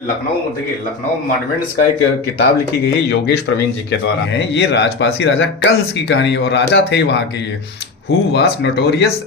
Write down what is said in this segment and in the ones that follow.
लखनऊ देखिए, लखनऊ मॉन्यूमेंट्स का एक किताब लिखी गई है योगेश प्रवीण जी के द्वारा। है ये राजपासी राजा कंस की कहानी, और राजा थे वहां के ये हु वाज नोटोरियस।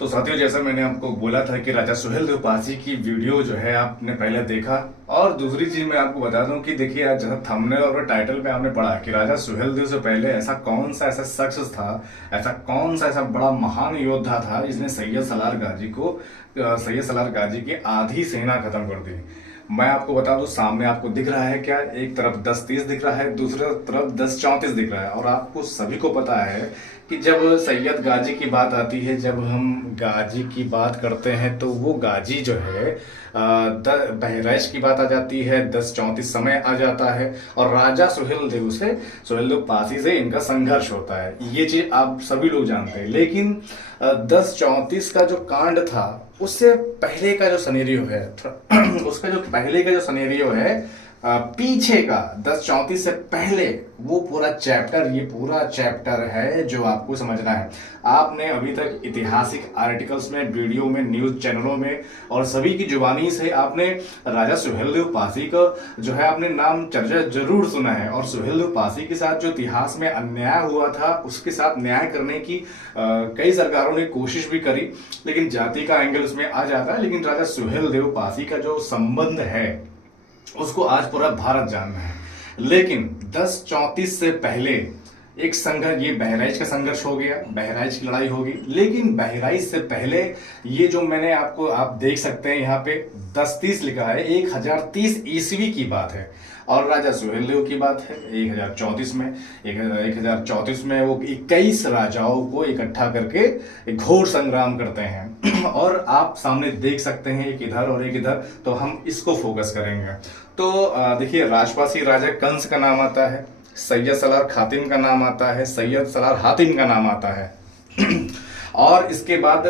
तो साथियों, जैसा मैंने आपको बोला था कि राजा सुहेलदेव पासी की वीडियो जो है आपने पहले देखा, और दूसरी चीज मैं आपको बता दूं कि देखिए आज जैसा थंबनेल और टाइटल पे आपने पढ़ा कि राजा सुहेलदेव से पहले ऐसा कौन सा ऐसा शख्स था, ऐसा कौन सा ऐसा बड़ा महान योद्धा था जिसने सैयद सलार गाजी की आधी सेना खत्म कर दी। मैं आपको बता दूं, सामने आपको दिख रहा है क्या, एक तरफ 10-30 दिख रहा है, दूसरी तरफ 10-34 दिख रहा है। और आपको सभी को पता है कि जब सैयद गाजी की बात आती है, जब हम गाजी की बात करते हैं तो वो गाजी जो है बहराइच की बात आ जाती है, 10-34 समय आ जाता है, और राजा सुहेलदेव पासी से इनका संघर्ष होता है। ये चीज आप सभी लोग जानते हैं। लेकिन 10-34 का जो कांड था उससे पहले का जो सनेरियो है उसका जो पहले का जो सनेरियो है, पीछे का 10-34 से पहले वो पूरा चैप्टर, ये पूरा चैप्टर है जो आपको समझना है। आपने अभी तक ऐतिहासिक आर्टिकल्स में, वीडियो में, न्यूज चैनलों में और सभी की जुबानी से आपने राजा सुहेलदेव पासी का जो है आपने नाम चर्चा जरूर सुना है। और सुहेलदेव पासी के साथ जो इतिहास में अन्याय हुआ था उसके साथ न्याय करने की कई सरकारों ने कोशिश भी करी, लेकिन जाति का एंगल उसमें आ जाता है। लेकिन राजा सुहेलदेव पासी का जो संबंध है उसको आज पूरा भारत जानना है। लेकिन 10-34 से पहले एक संघर्ष, ये बहराइच का संघर्ष हो गया, बहराइच की लड़ाई होगी। लेकिन बहराइच से पहले ये जो मैंने आपको, आप देख सकते हैं यहाँ पे 10-30 लिखा है, 1030 ईस्वी की बात है, और राजा सुहेलदेव की बात है 1034 में। 1034 में वो 21 राजाओं को इकट्ठा करके एक घोर संग्राम करते हैं और आप सामने देख सकते हैं एक इधर और एक इधर, तो हम इसको फोकस करेंगे। तो देखिए, राजपासी राजा कंस का नाम आता है, सैयद सलार खातिम का नाम आता है, सैयद सलार हातिम का नाम आता है और इसके बाद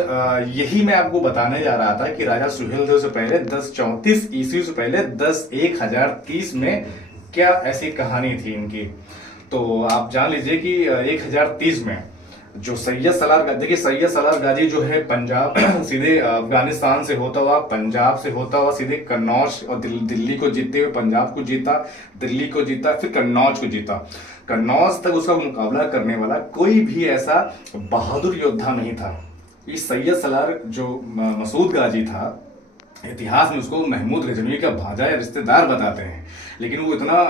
यही मैं आपको बताने जा रहा था कि राजा सुहेलदेव से पहले 1034 ईस्वी से पहले 1030 में क्या ऐसी कहानी थी इनकी। तो आप जान लीजिए कि 1030 में जो सैयद सलार गाजी जो है पंजाब सीधे अफगानिस्तान से होता हुआ, पंजाब से होता हुआ सीधे कन्नौज और दिल्ली को जीतते हुए पंजाब को जीता, दिल्ली को जीता, फिर कन्नौज को जीता। कन्नौज तक उसका मुकाबला करने वाला कोई भी ऐसा बहादुर योद्धा नहीं था। ये सैयद सलार जो मसूद गाजी था, इतिहास में उसको महमूद गजनवी का भांजा या रिश्तेदार बताते हैं, लेकिन वो इतना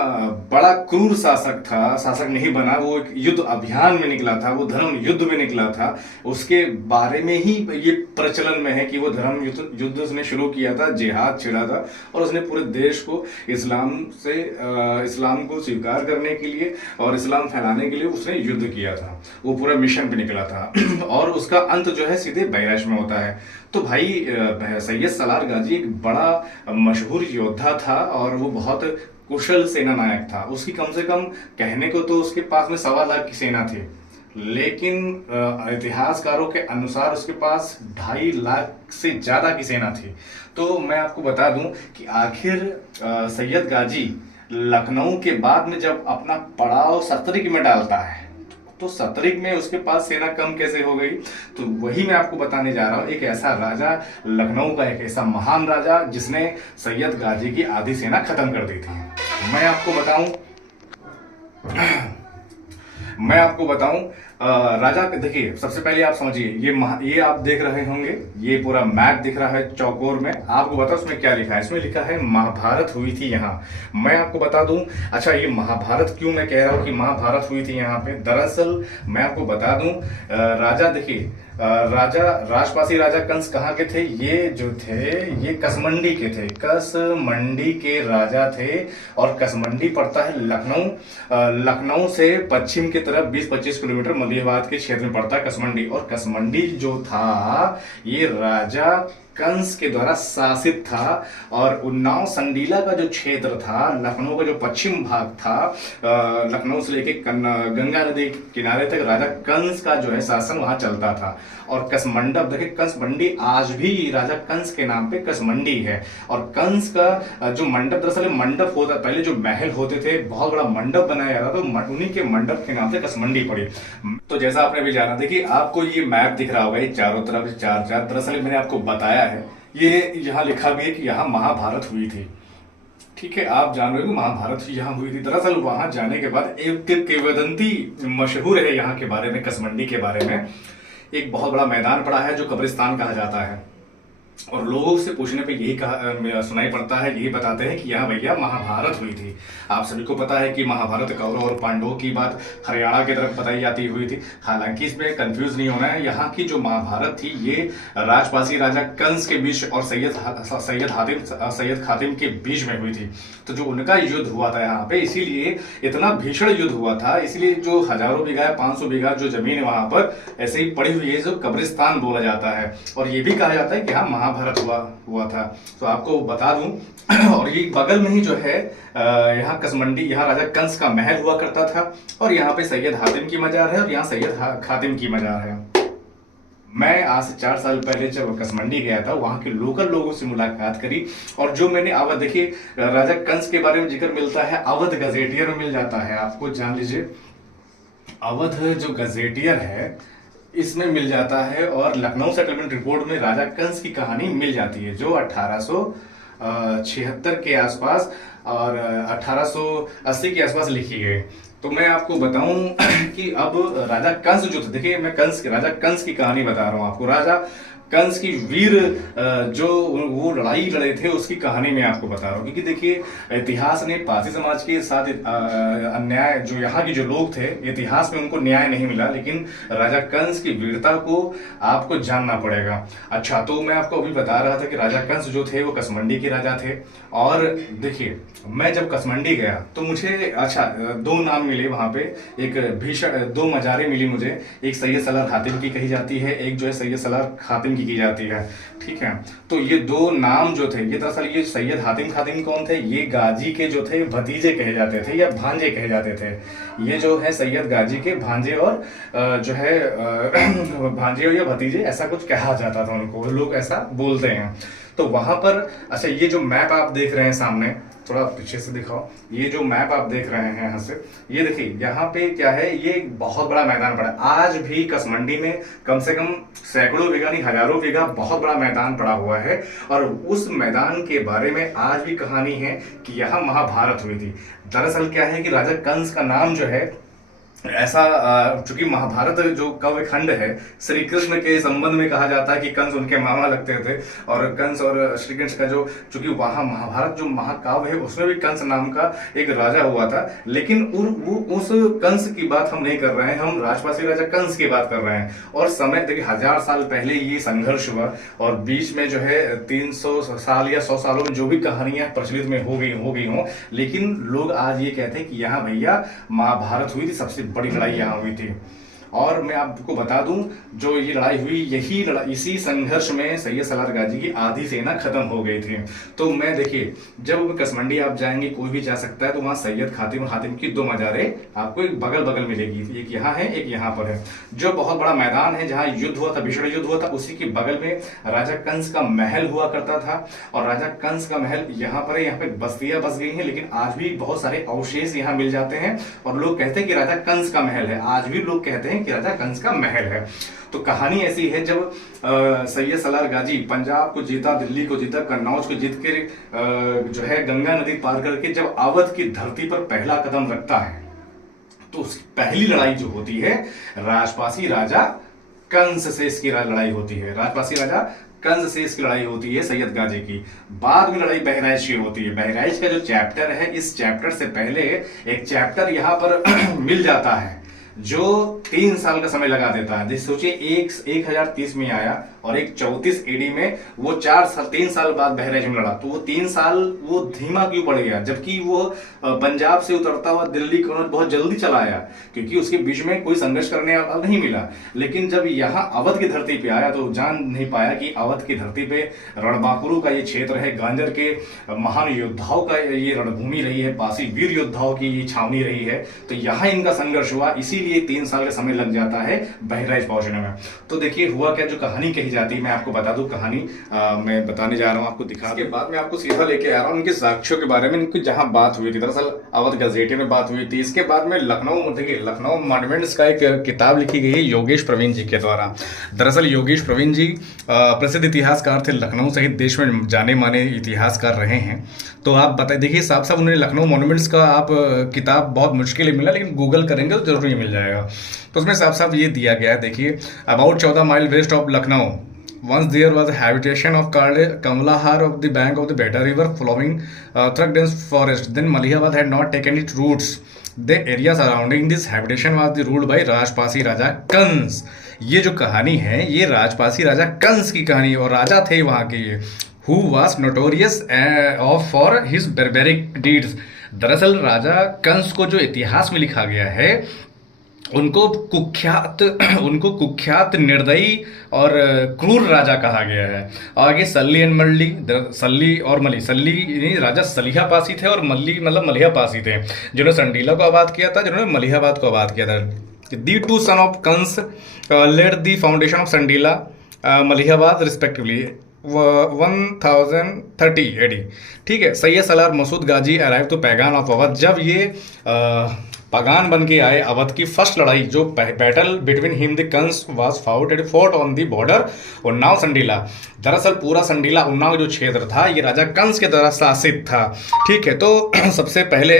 बड़ा क्रूर शासक नहीं बना। वो एक युद्ध अभियान में निकला था, वो धर्म युद्ध में निकला था। उसके बारे में ही ये प्रचलन में है कि वो धर्म युद्ध उसने शुरू किया था, जिहाद छिड़ा था, और उसने पूरे देश को इस्लाम को स्वीकार करने के लिए और इस्लाम फैलाने के लिए उसने युद्ध किया था। वो पूरा मिशन पे निकला था और उसका अंत जो है सीधे बहराइच में होता है। तो भाई, सैयद सलार गाजी एक बड़ा मशहूर योद्धा था और वो बहुत कुशल सेना नायक था। उसकी कम से कम कहने को तो उसके पास में 1.25 लाख की सेना थी, लेकिन इतिहासकारों के अनुसार उसके पास 2.5 लाख से ज्यादा की सेना थी। तो मैं आपको बता दूं कि आखिर सैयद गाजी लखनऊ के बाद में जब अपना पड़ाव सतरिक में डालता है, तो सतरिक में उसके पास सेना कम कैसे हो गई, तो वही मैं आपको बताने जा रहा हूं। एक ऐसा राजा, लखनऊ का एक ऐसा महान राजा जिसने सैयद गाजी की आधी सेना खत्म कर दी थी। मैं आपको बताऊं राजा, देखिए सबसे पहले आप समझिए, ये आप देख रहे होंगे, ये पूरा मैप दिख रहा है चौकोर में। आपको बताओ उसमें क्या लिखा है, इसमें लिखा है महाभारत हुई थी यहाँ। मैं आपको बता दूं, अच्छा ये महाभारत क्यों मैं कह रहा हूं कि महाभारत हुई थी यहाँ पे, दरअसल मैं आपको बता दूं, राजा देखिए, राजपासी राजा कंस कहाँ के थे, ये जो थे ये कसमंडी के थे, कसमंडी के राजा थे। और कसमंडी पड़ता है लखनऊ से पश्चिम की तरफ 20-25 किलोमीटर मलिहाबाद के क्षेत्र में पड़ता है कसमंडी। और कसमंडी जो था ये राजा कंस के द्वारा शासित था। और उन्नाव संडीला का जो क्षेत्र था, लखनऊ का जो पश्चिम भाग था, लखनऊ से लेके गंगा नदी के किनारे तक राजा कंस का जो है शासन वहां चलता था। और कसमंडप देखिए, कसमंडी आज भी राजा कंस के नाम पे कसमंडी है। और कंस का जो मंडप, दरअसल मंडप होता, पहले जो महल होते थे बहुत बड़ा मंडप बनाया जाता था, तो उन्हीं के मंडप के नाम से कसमंडी पड़ी। तो जैसा आपने भी जाना, देखिए आपको ये मैप दिख रहा होगा, ये चारों तरफ चार चार, दरअसल मैंने आपको बताया है, ये यहाँ लिखा भी है कि यहाँ महाभारत हुई थी। ठीक है, आप जान रहे हो महाभारत यहाँ हुई थी। दरअसल वहां जाने के बाद एक किंवदंती मशहूर है यहाँ के बारे में, कसमंडी के बारे में। एक बहुत बड़ा मैदान पड़ा है जो कब्रिस्तान कहा जाता है, और लोगों से पूछने पे यही कहा सुनाई पड़ता है, यही बताते हैं कि यहाँ भैया महाभारत हुई थी। आप सभी को पता है कि महाभारत कौरव और पांडवों की बात हरियाणा की तरफ बताई जाती हुई थी। हालांकि इसमें कंफ्यूज नहीं होना है, यहाँ की जो महाभारत थी ये राजपासी राजा कंस के बीच और सैयद खातिम के बीच में हुई थी। तो जो उनका युद्ध हुआ था यहाँ पे, इसीलिए इतना भीषण युद्ध हुआ था, इसीलिए जो हजारों बीघा 500 बीघा जो जमीन है वहां पर ऐसे ही पड़ी हुई है, जो कब्रिस्तान बोला जाता है। और ये भी कहा जाता है कि हाँ महाभारत हुआ था। तो आपको बता दूं और ये बगल में ही जो है यहाँ कसमंडी, यहाँ राजा कंस का महल हुआ करता था, और यहाँ पे सैयद हातिम की मजार है, और यहाँ सैयद खातिम की मजार है। मैं आज से 4 साल पहले जब कसमंडी गया था, वहां के लोकल लोगों से मुलाकात करी, और जो मैंने अवध, देखिए राजा कंस के बारे में जिक्र मिलता है अवध गजेटियर में मिल जाता है, आपको जान लीजिए। अवध जो गजेटियर है इसमें मिल जाता है, और लखनऊ सेटलमेंट रिपोर्ट में राजा कंस की कहानी मिल जाती है, जो 1876 के आसपास और 1880 के आसपास लिखी गई। तो मैं आपको बताऊं कि अब राजा कंस जो थे, देखिए मैं राजा कंस की कहानी बता रहा हूं आपको। राजा कंस की वीर जो वो लड़ाई लड़े थे उसकी कहानी मैं आपको बता रहा हूँ, क्योंकि देखिए इतिहास ने पारसी समाज के साथ अन्याय, जो यहाँ के जो लोग थे इतिहास में उनको न्याय नहीं मिला, लेकिन राजा कंस की वीरता को आपको जानना पड़ेगा। अच्छा, तो मैं आपको अभी बता रहा था कि राजा कंस जो थे वो कसमंडी के राजा थे। और देखिए मैं जब कसमंडी गया तो मुझे अच्छा 2 नाम मिले वहां पे, एक भीषण 2 मजारें मिली मुझे। एक सैयद सलार खातिम की कही जाती है, एक जो है सैयद सलार खातिम की जाती है। ठीक है, तो ये 2 नाम जो थे, ये दरअसल ये सैयद हातिम खातिम कौन थे, ये गाजी के जो थे भतीजे कहे जाते थे या भांजे कहे जाते थे। ये जो है सैयद गाजी के भांजे, और जो है भांजे या भतीजे ऐसा कुछ कहा जाता था उनको, लोग ऐसा बोलते हैं। तो वहां पर अच्छा, ये जो मैप आप देख रहे हैं सामने, थोड़ा पीछे से दिखाओ, ये जो मैप आप देख रहे हैं यहाँ से, ये देखिए यहाँ पे क्या है, ये एक बहुत बड़ा मैदान पड़ा है। आज भी कसमंडी में कम से कम सैकड़ों बीघा नहीं हजारों बीघा बहुत बड़ा मैदान पड़ा हुआ है, और उस मैदान के बारे में आज भी कहानी है कि यहाँ महाभारत हुई थी। दरअसल क्या है कि राजा कंस का नाम जो है ऐसा, चूंकि महाभारत जो काव्य खंड है श्री कृष्ण के संबंध में कहा जाता है कि कंस उनके मामा लगते थे, और कंस और श्री कृष्ण का जो, चूंकि वहां महाभारत जो महाकाव्य है उसमें भी कंस नाम का एक राजा हुआ था, लेकिन उस कंस की बात हम नहीं कर रहे हैं, हम राजपासी राजा कंस की बात कर रहे हैं। और समय देखिए 1000 साल पहले ये संघर्ष हुआ, और बीच में जो है 300 साल या 100 सालों में जो भी कहानियां प्रचलित में हो गई हो, लेकिन लोग आज ये कहते हैं कि यहाँ भैया महाभारत हुई थी, सबसे बड़ी लड़ाई यहाँ हुई थी। और मैं आपको बता दूं, जो ये लड़ाई हुई, इसी संघर्ष में सैयद सलार गाजी की आधी सेना खत्म हो गई थी। तो मैं देखिए, जब कसमंडी आप जाएंगे, कोई भी जा सकता है, तो वहां सैयद खातिम और हातिम की 2 मजारें आपको एक बगल बगल मिलेगी, एक यहाँ है एक यहाँ पर है। जो बहुत बड़ा मैदान है जहाँ युद्ध हुआ था, भीषण युद्ध हुआ था, उसी के बगल में राजा कंस का महल हुआ करता था। और राजा कंस का महल यहाँ पर है, यहाँ पे बस्तियां बस गई हैं, लेकिन आज भी बहुत सारे अवशेष यहाँ मिल जाते हैं, और लोग कहते हैं कि राजा कंस का महल है। आज भी लोग कहते हैं कि राजा कंस का महल है। तो कहानी ऐसी है, जब सैयद सलार गाजी पंजाब को जीता, दिल्ली को जीता, कन्नौज को जीत के जो है गंगा नदी पार करके जब अवध की धरती पर पहला कदम रखता है, तो उसकी पहली लड़ाई जो होती है राजपासी राजा कंस से इसकी लड़ाई होती है। राजपासी राजा कंस से इसकी लड़ाई होती है सैयद गाजी की। बाद में लड़ाई बहराइच की होती है। बहराइच का जो चैप्टर है, इस चैप्टर से पहले एक चैप्टर यहाँ पर मिल जाता है, जो 3 साल का समय लगा देता है। जैसे सोचिए, 1030 में आया और एक 34 एडी में वो 3 साल बाद बहराइच में लड़ा, तो वो 3 साल वो धीमा क्यों पड़ गया, जबकि वो पंजाब से उतरता हुआ दिल्ली कनौज बहुत जल्दी चला आया, क्योंकि उसके बीच में कोई संघर्ष करने वाला नहीं मिला। लेकिन जब यहाँ अवध की धरती पे आया तो जान नहीं पाया कि अवध की धरती पे रणबांकुरों का ये क्षेत्र है, गांजर के महान योद्धाओं का ये रणभूमि रही है, पासी वीर योद्धाओं की ये छावनी रही है। तो यहाँ इनका संघर्ष हुआ, इसीलिए 3 साल का समय लग जाता है बहराइच पहुंचने में। तो देखिए हुआ क्या, जो कहानी कही जाती है मैं आपको बता दूं, कहानी मैं बताने जा रहा हूं, आपको दिखा के बाद मैं आपको सीधा लेके आ रहा हूं उनके साक्ष्यों के बारे में, इनकी जहां बात हुई थी। दरअसल अवध गजेटियर में बात हुई थी। इसके बाद में लखनऊ मॉन्यूमेंट्स का एक किताब लिखी गई है योगेश प्रवीण जी के द्वारा। दरअसल योगेश प्रवीण जी प्रसिद्ध इतिहासकार थे, लखनऊ सहित देश में जाने माने इतिहासकार रहे हैं। तो आप बताइए, देखिए साफ साफ उन्होंने लखनऊ मॉन्यूमेंट्स का आप किताब बहुत मुश्किल मिला, लेकिन गूगल करेंगे तो जरूर ही मिल जाएगा। तो उसमें साफ साफ ये दिया गया है, देखिए about 14 mile west of Lucknow once there was a habitation of called Kamlahar of the bank of the Beta River following thick dense forest. Then Malihabad had not taken its roots. The area surrounding this habitation was the ruled by Rajpasi Raja Kans. ये जो कहानी है ये राजपासी राजा कंस की कहानी, और राजा थे वहाँ के ये, who was notorious for his barbaric deeds. दरअसल राजा कंस को जो इतिहास में लिखा गया है उनको कुख्यात निर्दयी और क्रूर राजा कहा गया है। आगे सल्ली एंड मल्ली, सल्ली और मली, सल्ली राजा सलीहा पासी थे और मल्ली मतलब मलिहा पासी थे, जिन्होंने संडीला को आबाद किया था, जिन्होंने मलिहाबाद को आबाद किया था। The two son of Kans laid the foundation of Sandila Malihabad respectively 1030 AD. ठीक है, Syed Salar Masood Ghazi arrive to pagan of Awadh. जब ये पगान बन के आए, अवध की फर्स्ट लड़ाई जो बैटल बिटवीन हिम द कंस was fought at fort on the border Unnao Sandila. दरअसल पूरा संडीला उन्नाव जो क्षेत्र था ये राजा कंस के द्वारा शासित था। ठीक है, तो सबसे पहले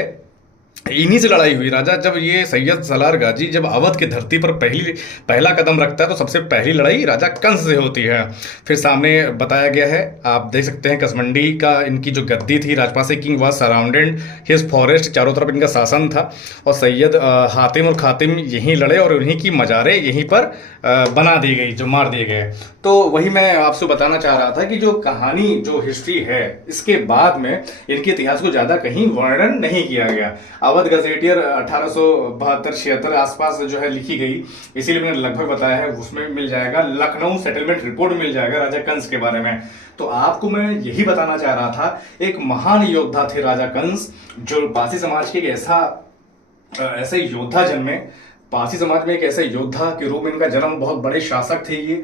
इन्हीं से लड़ाई हुई। राजा जब ये सैयद सलार गाजी जब अवध की धरती पर पहला कदम रखता है तो सबसे पहली लड़ाई राजा कंस से होती है। फिर सामने बताया गया है, आप देख सकते हैं, कसमंडी का इनकी जो गद्दी थी, Rajpasi king was surrounded his forest, चारों तरफ इनका शासन था, और सैयद हातिम और खातिम यहीं लड़े और उन्हीं की मजारें यहीं पर बना दी गई, जो मार दिए गए। तो वही मैं आपसे बताना चाह रहा था कि जो कहानी जो हिस्ट्री है इसके बाद में इनके इतिहास को ज्यादा कहीं वर्णन नहीं किया गया। अवध गजेटियर 1872-76 आसपास जो है लिखी गई, इसीलिए मैंने लगभग बताया है, उसमें मिल जाएगा, लखनऊ सेटलमेंट रिपोर्ट मिल जाएगा राजा कंस के बारे में। तो आपको मैं यही बताना चाह रहा था, एक महान योद्धा थे राजा कंस, जो पारसी समाज के एक ऐसे योद्धा जन्मे। पारसी समाज में एक ऐसे योद्धा के रूप में इनका जन्म, बहुत बड़े शासक थे ये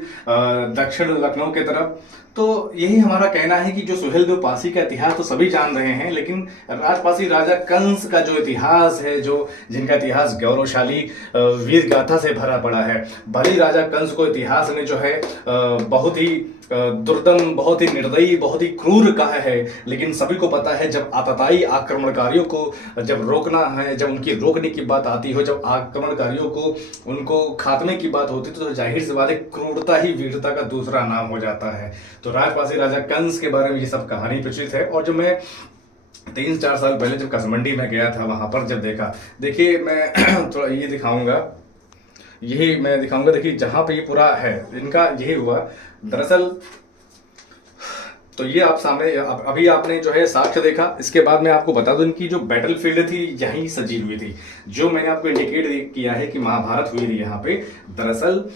दक्षिण लखनऊ के तरफ। तो यही हमारा कहना है कि जो सुहेलदेव पासी का इतिहास तो सभी जान रहे हैं, लेकिन राजपासी राजा कंस का जो इतिहास है, जो जिनका इतिहास गौरवशाली वीर गाथा से भरा पड़ा है, भले ही राजा कंस को इतिहास ने जो है बहुत ही दुर्दम, बहुत ही निर्दयी, बहुत ही क्रूर कहा है, लेकिन सभी को पता है जब आतताई आक्रमणकारियों को जब रोकना है, जब उनकी रोकने की बात आती हो, जब आक्रमणकारियों को उनको खात्मे की बात होती तो जाहिर सी बात है क्रूरता ही वीरता का दूसरा नाम हो जाता है। तो राजपासी राजा कंस के बारे में ये सब कहानी प्रचलित है। और जो मैं 3-4 साल पहले जब कसमंडी में गया था, वहां पर जब देखा, देखिए मैं थोड़ा ये दिखाऊंगा, यही मैं दिखाऊंगा, देखिए जहां पे ये पूरा है इनका यही हुआ। दरअसल तो ये आप सामने अभी आपने जो है साक्ष्य देखा, इसके बाद मैं आपको बता दूं इनकी जो बैटल फील्ड थी यहीं सजी हुई थी, जो मैंने आपको इंडिकेट किया है कि महाभारत हुई थी यहाँ पे। दरअसल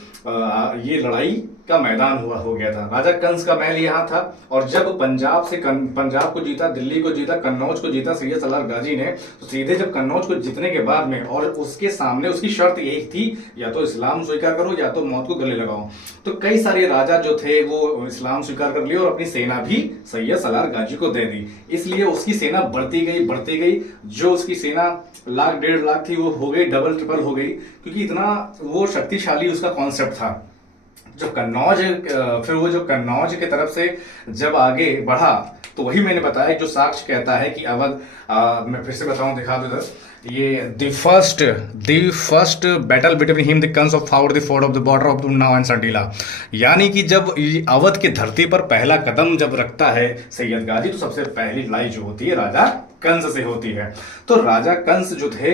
ये लड़ाई का मैदान हो गया था, राजा कंस का महल यहाँ था। और जब पंजाब को जीता, दिल्ली को जीता, कन्नौज को जीता सैयद सलार गाजी ने, तो सीधे जब कन्नौज को जीतने के बाद में, और उसके सामने उसकी शर्त यही थी, या तो इस्लाम स्वीकार करो या तो मौत को गले लगाओ। तो कई सारे राजा जो थे वो इस्लाम स्वीकार कर लिए और अपनी सेना भी सैयद सलार गाजी को दे दी। इसलिए उसकी सेना बढ़ती गई, जो उसकी सेना 1,00,000-1.5 लाख थी वो हो गई डबल ट्रिपल हो गई, क्योंकि इतना वो शक्तिशाली उसका कॉन्सेप्ट था। जब कन्नौज के तरफ से जब आगे बढ़ा, तो वही मैंने बताया जो साक्ष्य कहता है कि अवध, मैं फिर से बताऊं, दिखा दो इधर, ये the first battle between him the कंस of fought the fort of the border of Unnao and Sandila. यानी कि जब अवध की धरती पर पहला कदम जब रखता है सैयद गाजी, तो सबसे पहली लड़ाई जो होती है राजा कंस से होती है। तो राजा कंस जो थे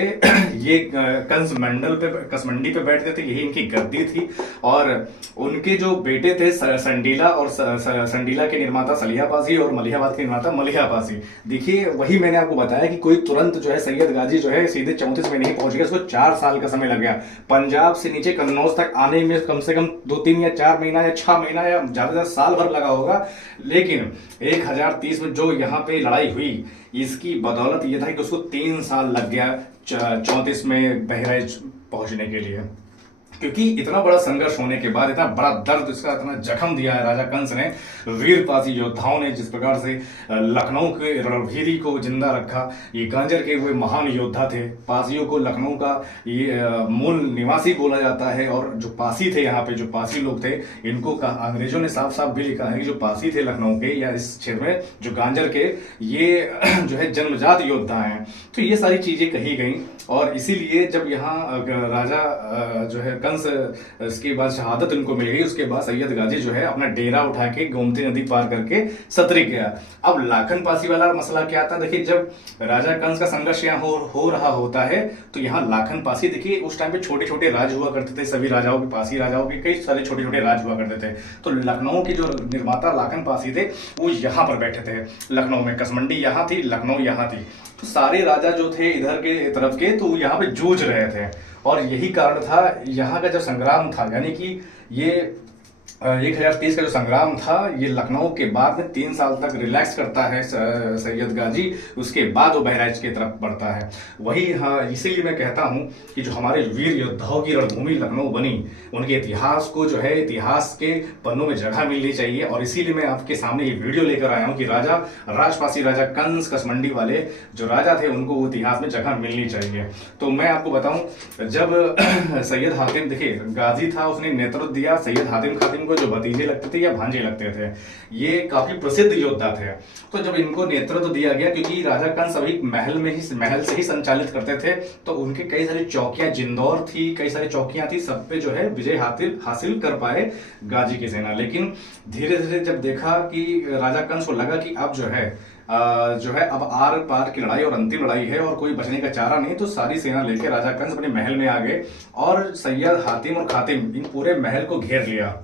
ये कंस मंडल पे, कसमंडी पे बैठते थे, यही इनकी गद्दी थी। और उनके जो बेटे थे संडीला, और संडीला के निर्माता सलियापासी, और मलिहाबाद के निर्माता मलिहाबासी। देखिए वही मैंने आपको बताया कि कोई तुरंत जो है सैयद गाजी जो है सीधे 34 में नहीं पहुंच गया, उसको 4 साल का समय लग गया। पंजाब से नीचे कन्नौज तक आने में कम से कम 2-3 या 4 महीना या 6 महीना या ज्यादा साल भर लगा होगा। लेकिन 1030 में जो यहाँ पे लड़ाई हुई, इसकी बदौलत यह था कि उसको 3 साल लग गया 34 में बहराइच पहुंचने के लिए। क्योंकि इतना बड़ा संघर्ष होने के बाद, इतना बड़ा दर्द, इसका इतना जख्म दिया है राजा कंस ने, वीर पासी योद्धाओं ने, जिस प्रकार से लखनऊ के रणभीरी को जिंदा रखा। ये गांजर के वे महान योद्धा थे। पासियों को लखनऊ का ये मूल निवासी बोला जाता है। और जो पासी थे, यहाँ पे जो पासी लोग थे, इनको अंग्रेजों ने साफ साफ भी लिखा है कि जो पासी थे लखनऊ के या इस क्षेत्र में जो गांजर के, ये जो है जन्मजात योद्धा हैं। तो ये सारी चीजें कही गई। और इसीलिए जब यहाँ राजा जो है कंस, इसके बाद शहादत उनको मिल गई, उसके बाद सैयद गाजी जो है अपना डेरा उठा के गोमती नदी पार करके सतरिक गया। अब लाखन पासी वाला मसला क्या था, देखिए जब राजा कंस का संघर्ष यहाँ हो रहा होता है, तो यहाँ लाखन पासी, देखिए उस टाइम पे छोटे छोटे राज हुआ करते थे, सभी राजाओं के, पासी राजाओं के कई सारे छोटे छोटे राज हुआ करते थे। तो लखनऊ के जो निर्माता लाखन पासी थे, वो यहाँ पर बैठे थे लखनऊ में। कसमंडी यहाँ थी, लखनऊ यहाँ थी। तो सारे राजा जो थे इधर के तरफ के, तो यहाँ पे जूझ रहे थे। और यही कारण था यहाँ का जो संग्राम था, यानी कि ये 1030 का जो संग्राम था, ये लखनऊ के बाद में 3 साल तक रिलैक्स करता है सैयद गाजी, उसके बाद वो बहराइच की तरफ बढ़ता है। वही हाँ, इसीलिए मैं कहता हूँ कि जो हमारे वीर योद्धाओं की रणभूमि लखनऊ बनी, उनके इतिहास को जो है इतिहास के पन्नों में जगह मिलनी चाहिए। और इसीलिए मैं आपके सामने ये वीडियो लेकर आया हूँ कि राजपासी राजा कंस कसमंडी वाले जो राजा थे, उनको इतिहास में जगह मिलनी चाहिए। तो मैं आपको बताऊं, जब सैयद हातिम, देखिए गाजी था, उसने नेतृत्व दिया। सैयद हातिम खातिम को जो भतीजे लगते थे या भांजे लगते थे, ये काफी प्रसिद्ध योद्धा थे। तो जब इनको नेतृत्व दिया गया, क्योंकि राजा कंस अभी महल से ही संचालित करते थे, तो उनके कई सारी चौकियां, जिंदौर थी, कई सारी चौकियां थी, सब पे जो है विजय हासिल कर पाए गाजी की सेना। लेकिन धीरे धीरे जब देखा कि राजा कंस को लगा कि अब जो है अब आर पार की लड़ाई और अंतिम लड़ाई है और कोई बचने का चारा नहीं, तो सारी सेना लेके राजा कंस अपने महल में आ गए और सैयद हातिम और खातिम, इन पूरे महल को घेर लिया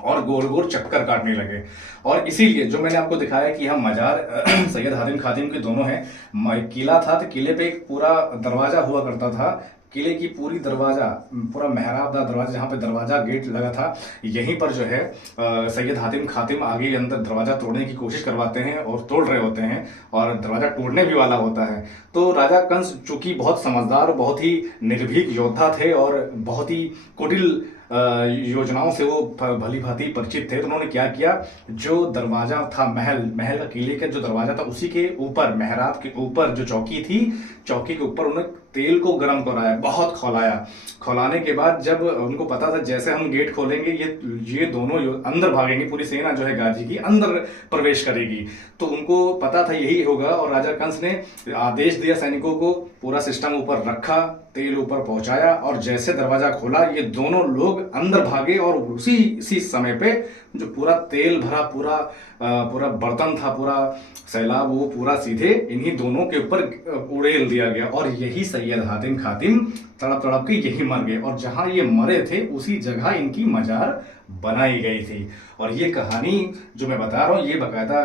और गोल गोल चक्कर काटने लगे। और इसीलिए जो मैंने आपको दिखाया कि यहाँ मजार सैयद हातिम खातिम के दोनों हैं। किला था, तो किले पे एक पूरा दरवाजा हुआ करता था। किले की पूरी दरवाजा, पूरा मेहराबदार दरवाजा, जहाँ पे दरवाजा गेट लगा था, यहीं पर जो है सैयद हातिम खातिम आगे अंदर दरवाजा तोड़ने की कोशिश करवाते हैं और तोड़ रहे होते हैं, और दरवाजा टूटने भी वाला होता है। तो राजा कंस चूंकि बहुत समझदार, बहुत ही निर्भीक योद्धा थे और बहुत ही कुटिल योजनाओं से वो भली भांति परिचित थे, तो उन्होंने क्या किया, जो दरवाजा था महल का किले का जो दरवाजा था, उसी के ऊपर, मेहराब के ऊपर जो चौकी थी, चौकी के ऊपर उन्होंने तेल को गर्म कराया, बहुत खौलाया। खौलाने के बाद जब उनको पता था जैसे हम गेट खोलेंगे ये दोनों अंदर भागेंगे, पूरी सेना जो है गाजी की अंदर प्रवेश करेगी, तो उनको पता था यही होगा। और राजा कंस ने आदेश दिया सैनिकों को, पूरा सिस्टम ऊपर रखा, तेल ऊपर पहुंचाया, और जैसे दरवाजा खोला ये दोनों लोग अंदर भागे, और उसी समय पे जो पूरा तेल भरा पूरा बर्तन था, पूरा सैलाब, वो पूरा सीधे इन्हीं दोनों के ऊपर उड़ेल दिया गया। और यही सैयद हातिम खातिम तड़प तड़प के यही मर गए, और जहां ये मरे थे उसी जगह इनकी मजार बनाई गई थी। और ये कहानी जो मैं बता रहा हूँ, ये बकायदा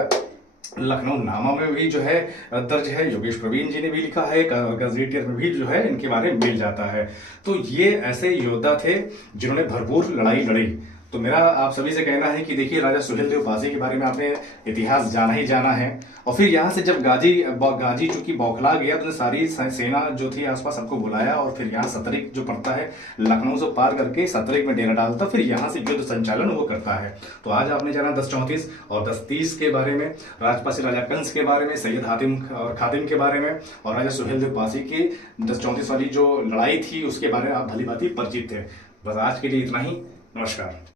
लखनऊ नामा में भी जो है दर्ज है, योगेश प्रवीण जी ने भी लिखा है, गजेटियर में भी जो है इनके बारे में मिल जाता है। तो ये ऐसे योद्धा थे जिन्होंने भरपूर लड़ाई लड़ी। तो मेरा आप सभी से कहना है कि देखिए राजा सुहेलदेव पासी के बारे में आपने इतिहास जाना ही जाना है। और फिर यहाँ से जब गाजी चूंकि बौखला गया, तो सारी सेना जो थी आसपास सबको बुलाया, और फिर यहाँ सतरिक जो पड़ता है, लखनऊ से पार करके सतरिक में डेरा डालता, फिर यहाँ से युद्ध संचालन वो करता है। तो आज आपने जाना 1034 और 1030 के बारे में, राजपासी राजा कंस के बारे में, सैयद हातिम और खातिम के बारे में, और राजा सुहेलदेव पासी की 1034 वाली जो लड़ाई थी उसके बारे में आप भली भांति परिचित थे। बस आज के लिए इतना ही। नमस्कार।